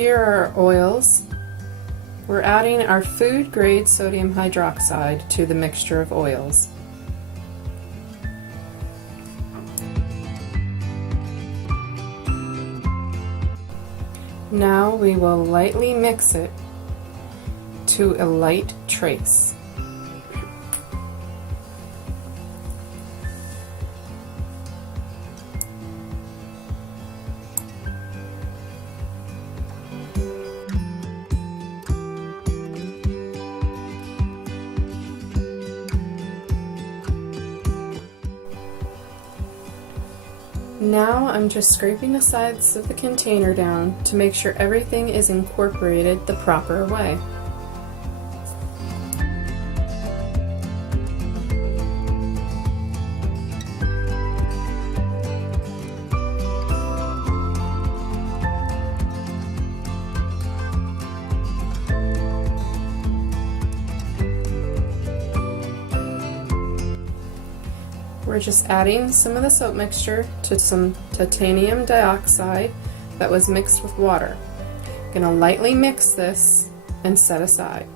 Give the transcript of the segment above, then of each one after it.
Here are our oils. We're adding our food grade sodium hydroxide to the mixture of oils. Now we will lightly mix it to a light trace. Now I'm just scraping the sides of the container down to make sure everything is incorporated the proper way. We're just adding some of the soap mixture to some titanium dioxide that was mixed with water. I'm going to lightly mix this and set aside.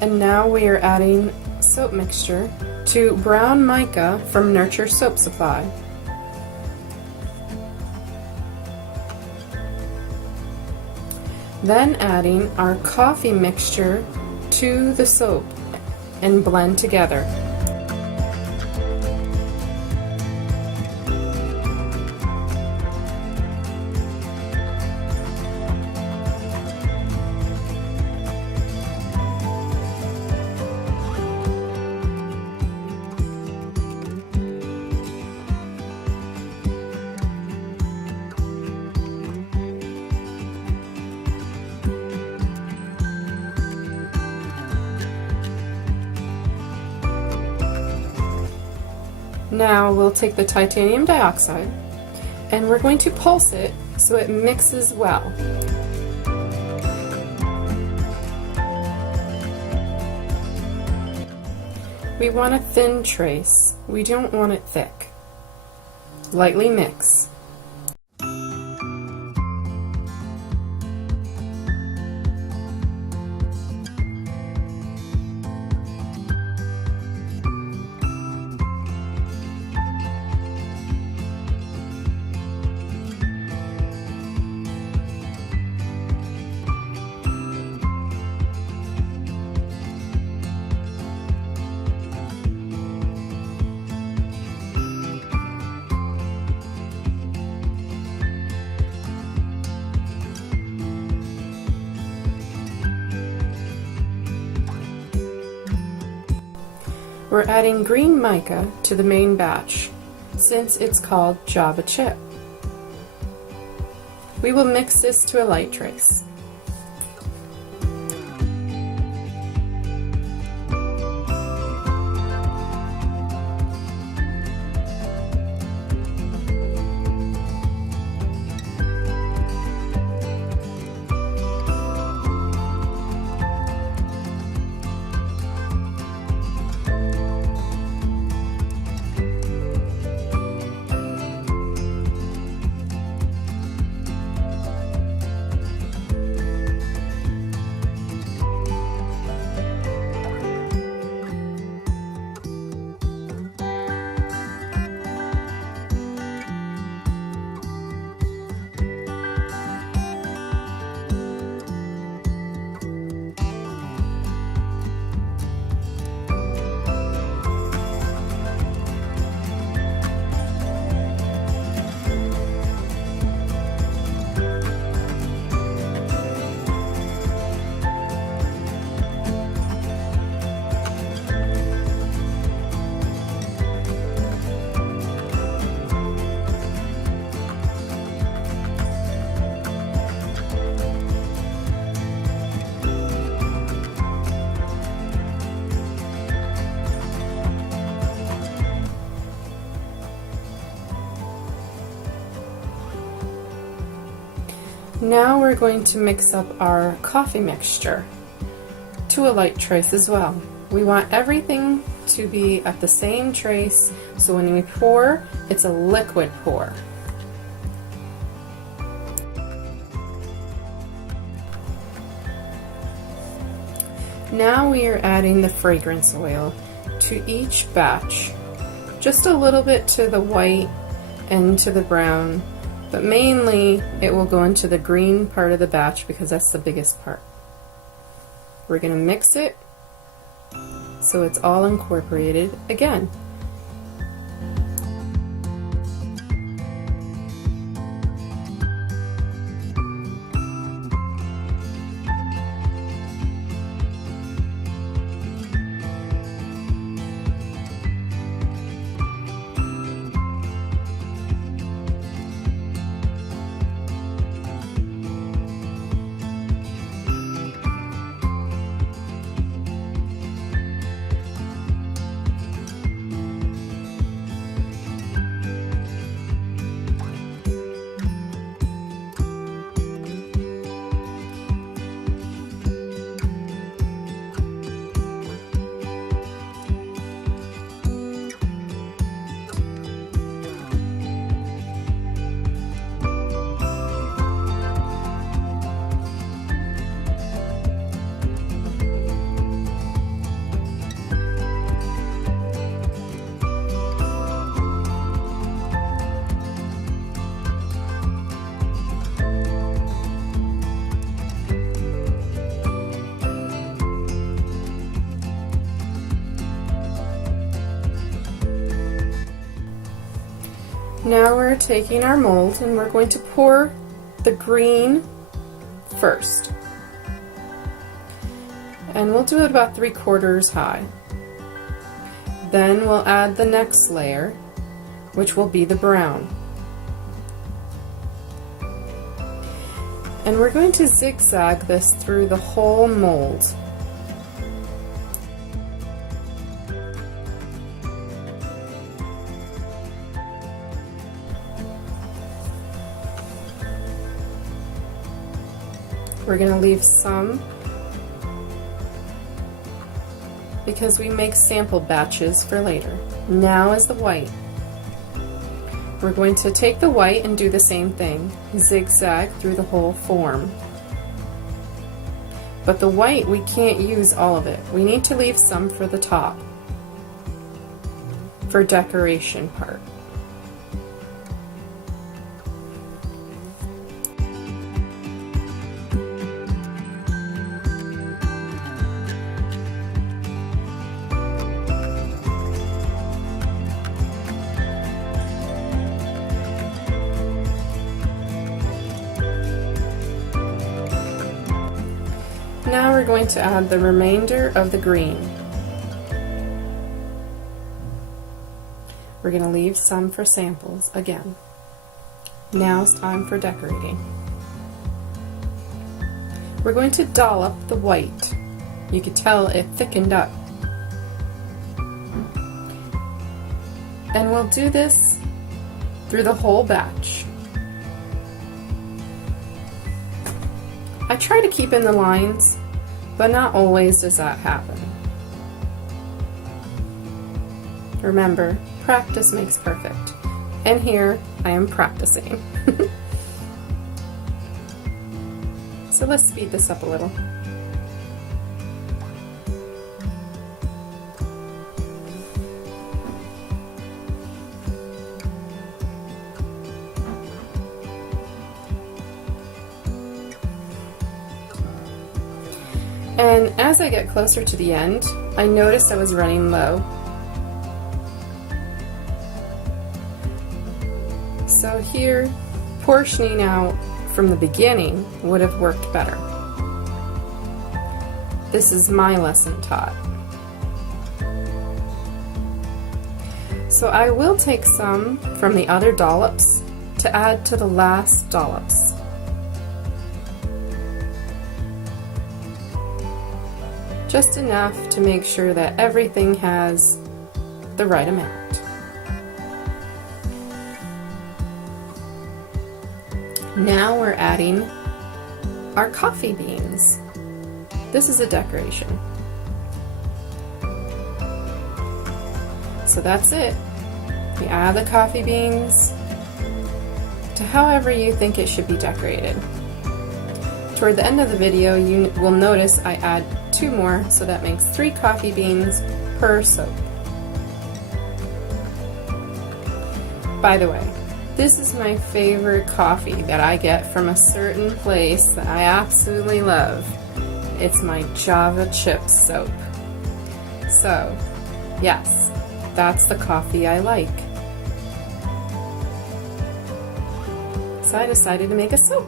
And now we are adding soap mixture to brown mica from Nurture Soap Supply. Then adding our coffee mixture to the soap and blend together. Now we'll take the titanium dioxide and we're going to pulse it so it mixes well. We want a thin trace. We don't want it thick. Lightly mix. We're adding green mica to the main batch, since it's called Java Chip. We will mix this to a light trace. Now we're going to mix up our coffee mixture to a light trace as well. We want everything to be at the same trace, so when we pour, it's a liquid pour. Now we are adding the fragrance oil to each batch. Just a little bit to the white and to the brown, but mainly it will go into the green part of the batch because that's the biggest part. We're going to mix it so it's all incorporated again. Now we're taking our mold and we're going to pour the green first. And we'll do it about 3/4 high. Then we'll add the next layer, which will be the brown. And we're going to zigzag this through the whole mold. We're going to leave some because we make sample batches for later. Now is the white. We're going to take the white and do the same thing, zigzag through the whole form. But the white, we can't use all of it. We need to leave some for the top, for decoration part. Now we're going to add the remainder of the green. We're going to leave some for samples again. Now it's time for decorating. We're going to dollop the white. You can tell it thickened up. And we'll do this through the whole batch. I try to keep in the lines, but not always does that happen. Remember, practice makes perfect. And here I am practicing. So let's speed this up a little. And as I get closer to the end, I noticed I was running low. So here, portioning out from the beginning would have worked better. This is my lesson taught. So I will take some from the other dollops to add to the last dollops. Just enough to make sure that everything has the right amount. Now we're adding our coffee beans. This is a decoration. So that's it. You add the coffee beans to however you think it should be decorated. Toward the end of the video, you will notice I add 2 more, so that makes 3 coffee beans per soap. By the way, this is my favorite coffee that I get from a certain place that I absolutely love. It's my Java chip soap. So, yes, that's the coffee I like. So I decided to make a soap.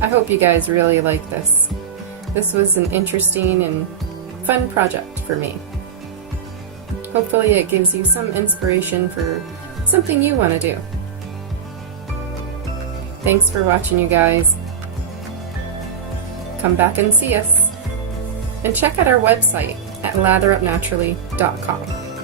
I hope you guys really like this. This was an interesting and fun project for me. Hopefully it gives you some inspiration for something you want to do. Thanks for watching, you guys. Come back and see us. And check out our website at latherupnaturally.com.